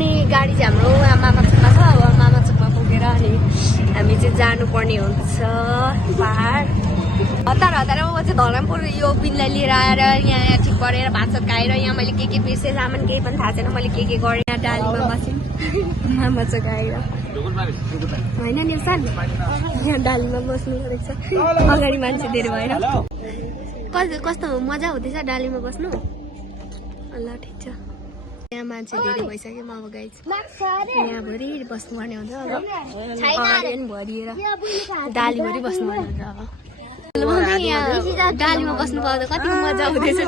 अनि गाडी चाहिँ हाम्रो मामाचोकमा छ। अब मामाचोकमा पुगेर अनि हामी चाहिँ जानुपर्ने हुन्छ पहाड। हतार हतारमा म चाहिँ धरमपुर यो बिनलाई लिएर आएर यहाँ ठिक गरेर भातसात खाएर यहाँ मैले के बिर्सेँ सामान केही पनि थाहा छैन मैले के गरेँ। यहाँ डालीमा बस्यौँ मामाचोक आएर होइन नि सान यहाँ डालीमा बस्नु परेको छ। अगाडि मान्छे धेरै भएर कस्तो मजा हुँदैछ डालीमा बस्नु। ल ठिक छ यहाँ मान्छे धेरै भइसक्यो म अब गाइस यहाँ भरि बस्नुपर्ने हुन्छ अब भरिएर डालीभरि बस्नुपर्ने हुन्छ अब यहाँ डालीमा बस्नु पाउँदा कति मजा हुँदैछ।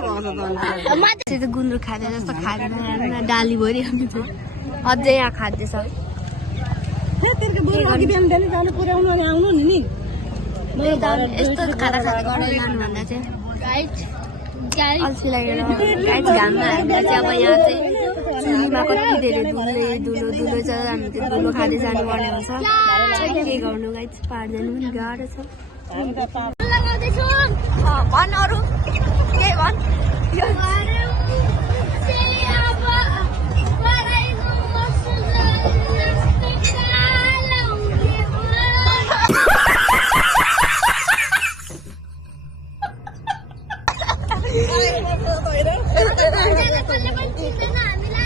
चाहिँ गुन्द्रुक खाँदै जस्तो खाँदैन डालीभरि हामी चाहिँ अझै यहाँ खाँदैछ। यस्तो खाँदा खाँदा गरेर लानुभन्दा चाहिँ अल्छी लागेर गाइस घाममा हामीलाई चाहिँ अब यहाँ चाहिँ चुलीमा कति धेरै धुलो छ हामी त्यो धुलो खाँदै जानुपर्ने हुन्छ। के गर्नु गाइस पाहाड जानु पनि गाह्रो छ। भन अरू के भन्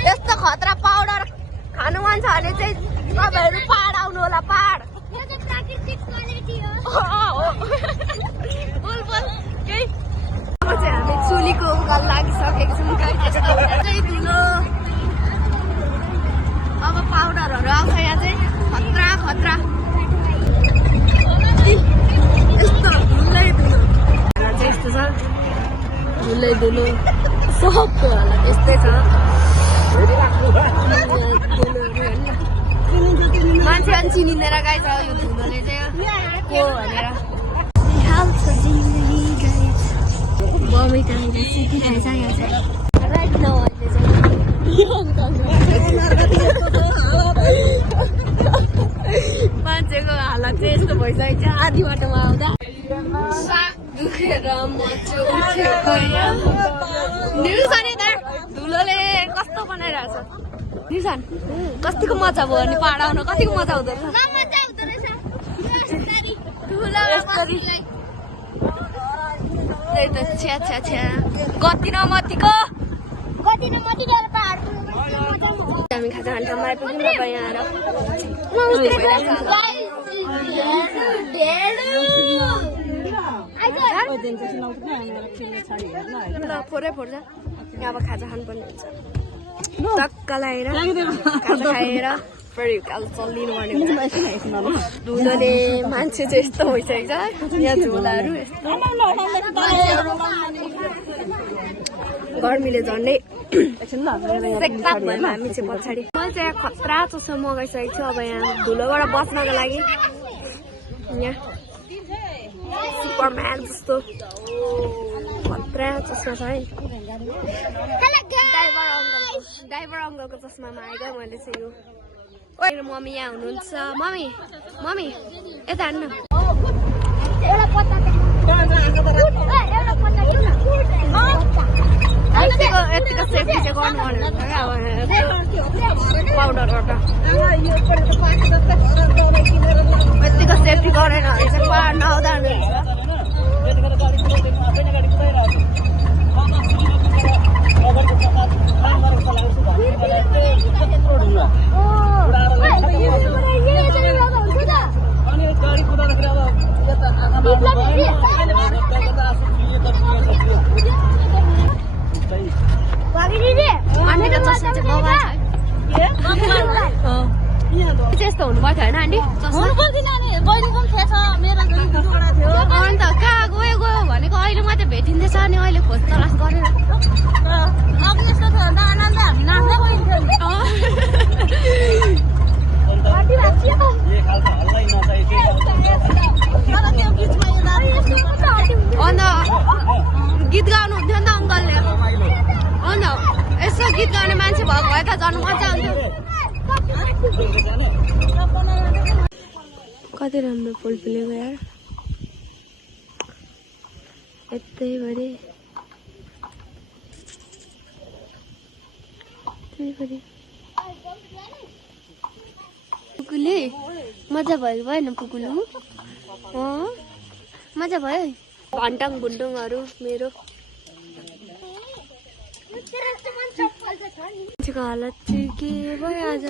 यस्तो खतरा पाउडर खानु मन छ भने चाहिँ तपाईँहरू पाहाड आउनु होला। पाहाड अब चाहिँ हामी चुलीको गल लागिसकेको छौँ धुलो। अब पाउडरहरू आउँछ यहाँ चाहिँ खतरा खतरा यस्तो धुलै धुलो चाहिँ यस्तो छ धुलै धुलो सबको हालत यस्तै छ। मान्छे अनि चिनिँदैन गाई छ यो धुलोले चाहिँ को भनेर बमी टाइम सिटी खाइछ यहाँ चाहिँ राइट नाउ अहिले चाहिँ मान्छेको हालत चाहिँ यस्तो भइसकेको छ। आधी बाटोमा आउँदा धुलोले कस्तो बनाइरहेछ निशान कतिको मजा भयो अनि पाहाड आउन कतिको मजा हुँदो रहेछ। त्यही त छ्या छ्या छ्या गति न मतिको हामी खाजा खाने ठाउँमा आइपुग्यौँ। अब यहाँ फोरै फोर्छ यहाँ अब खाजा खानुपर्ने हुन्छ। टक्क लगाएर खाजा खाएर फेरि उकाल चल्लिनु पर्ने हुन्छ। धुलोले मान्छे चाहिँ यस्तो भइसकेको छ यहाँ झोलाहरू यस्तो गर्मीले झन्डै सेकताप भयो हामी चाहिँ पछाडि। मैले चाहिँ यहाँ खतरा चस्मा मगाइसकेको छु अब यहाँ धुलोबाट बच्नको लागि। यहाँ सुपरम्यान जस्तो खतरा चस्मा छ है। ड्राइभर अङ्कलको चस्मामा आएको मैले चाहिँ यो। मेरो मम्मी यहाँ हुनुहुन्छ। मम्मी यता हान्नु यतिको सेफ्टी चाहिँ गर्नु पर्ने हुन्छ क्या अब पाउडरबाट यतिको सेफ्टी गरेन भने चाहिँ पाहाड नआउँदा त्यस्तो हुनु पर्थ्यो होइन आन्टी अन्त कहाँ गयो भनेको अहिले मात्रै भेटिँदैछ अनि अहिले खोज तलास गरेर अन्त गीत गाउनु हुन्थ्यो नि त अङ्कलले। अन्त यसो गीत गाउने मान्छे भएको भए त झन् मजा आउँथ्यो। कति राम्रो फुल फुलेको यार यतैभरि पुकुले मजा भयो भएन पुकुलु मजा भयो भन्टङ भुन्टुङहरू मेरो मान्छेको हालत चाहिँ के भयो आज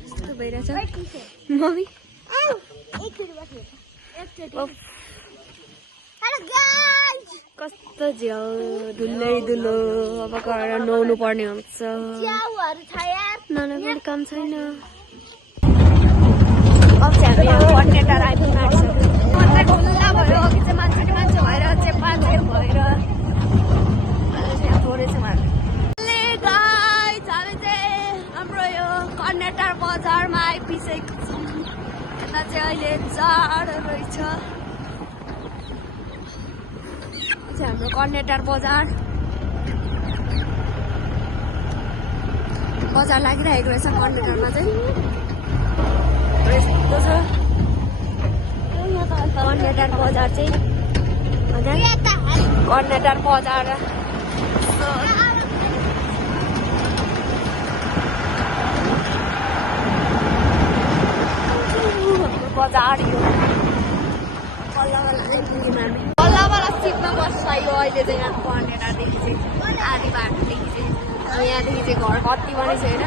यस्तो भइरहेछ मम्मी कस्तो झ्याउ धुलै धुलो अब गएर नुहाउनु पर्ने हुन्छ ननुहाउने काम छैन अब चाहिँ हामी कन्टेटर आइपुग्न आँटिसक्यो मात्रै खुल्ला भयो अघि चाहिँ मान्छे भएर चाहिँ मान्छे भएर यहाँ थोरै छ हामी चाहिँ हाम्रो यो कन्टेटर बजारमा आइपुगेको छौँ यता चाहिँ अहिले जाडो रहेछ हाम्रो कन्टेटर बजार लागिरहेको रहेछ कन्टेटरमा चाहिँ यस्तो छ कन्टेटर बजार चाहिँ कन्टेटर बजार बजार यो बल्ल सिटमा बस्छ यो अहिले चाहिँ यहाँ कन्टेटरदेखि चाहिँ आधी बाटोदेखि चाहिँ यहाँदेखि चाहिँ घर कति पनि छैन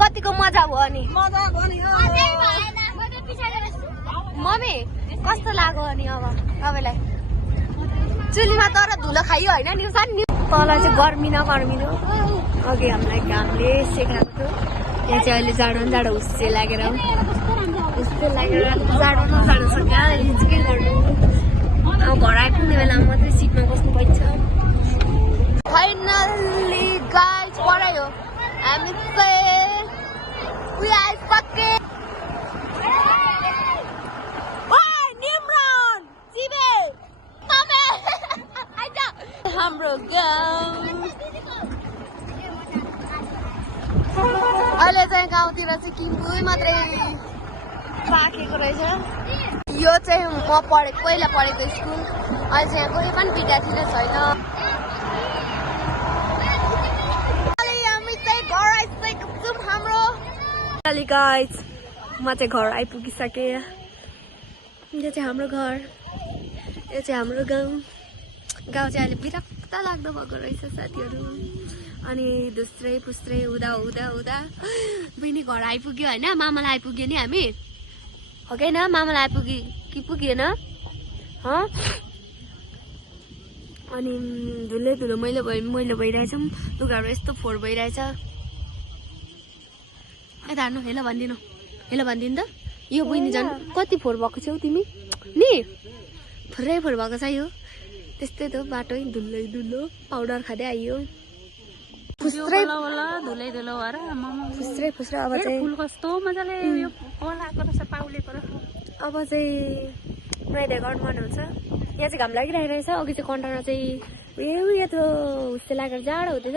कतिको मजा भयो नि मम्मी कस्तो लाग्यो अनि अब तपाईँलाई चुलीमा तर धुलो खाइयो होइन नि तल चाहिँ गर्मी नगर्मिनु अघि हामीलाई घामले सेकाएको थियो यहाँ चाहिँ अहिले जाडो न जाडो हुस्से लागेर जाडो नजाडो छ कहाँ के गर्नु अब घर आइपुग्ने बेलामा मात्रै सिटमा बस्नु पर्छ फाइनल्ली गाइस पढायो हामी हाम्रो गाउँ अहिले चाहिँ गाउँतिर चाहिँ किम्बुई मात्रै राखेको रहेछ यो चाहिँ म पहिला पढेको स्कुल अहिले चाहिँ यहाँ कोही पनि विद्यार्थी नै छैन हामी चाहिँ घर आइपुगेको छौँ हाम्रो गाइस म चाहिँ घर आइपुगिसकेँ यो चाहिँ हाम्रो घर यो चाहिँ हाम्रो गाउँ चाहिँ अहिले विरक्त लाग्दो भएको रहेछ साथीहरू अनि धुस्रै फुस्रै हुँदा बहिनी घर आइपुग्यो होइन मामालाई आइपुग्यो नि हामी हो कि न मामालाई आइपुग्यो कि पुगेन अनि धुलो मैलो भइरहेछ लुगाहरू यस्तो फोहोर भइरहेछ यता हार्नु हेलो भनिदिनु त यो बहिनी झन् कति फोहोर भएको छौ तिमी नि थोरै फोहोर भएको छ यो त्यस्तै त बाटो धुलो पाउडर खाँदै आइयो फुस्रै अब चाहिँ फुल कस्तो मजाले यो पलाएको रहेछ पाउलेको अब चाहिँ नुहाइधुवाइ गर्नु मन हुन्छ यहाँ चाहिँ घाम लागिरहेको रहेछ अघि चाहिँ कन्टरमा चाहिँ यत्रो हुस्से लागेर जाडो हुँदैछ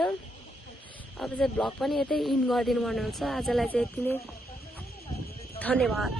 अब चाहिँ भ्लग पनि यतै इन गरिदिनु पर्ने हुन्छ आजलाई चाहिँ यति नै धन्यवाद।